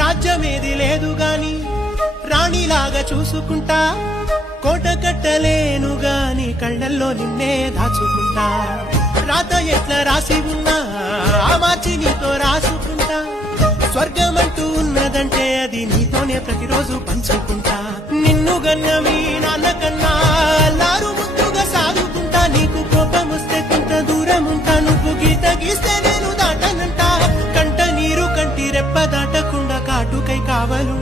రాజ్యమేది లేదు గాని రాణిలాగా చూసుకుంటా, కోట కట్టలేను గాని కళ్ళల్లో నిన్నే దాచుకుంటా. రాత ఎట్లా రాసి ఉన్నా ఆ మార్చి నీతో రాసుకుంటా. స్వర్గమంటూ ఉన్నదంటే అది నీతోనే ప్రతిరోజు పంచుకుంటా. నిన్ను గన్న మీ నాన్న కన్నా లారు ముద్దుగా సాగుకుంటా. నీకు కోపం వస్తే కొంత దూరం ఉంటా, నువ్వు గీత గీస్తే నేను దాటనంటా. కంట నీరు కంటి రెప్ప దాటకుండా కాటుకై కావలు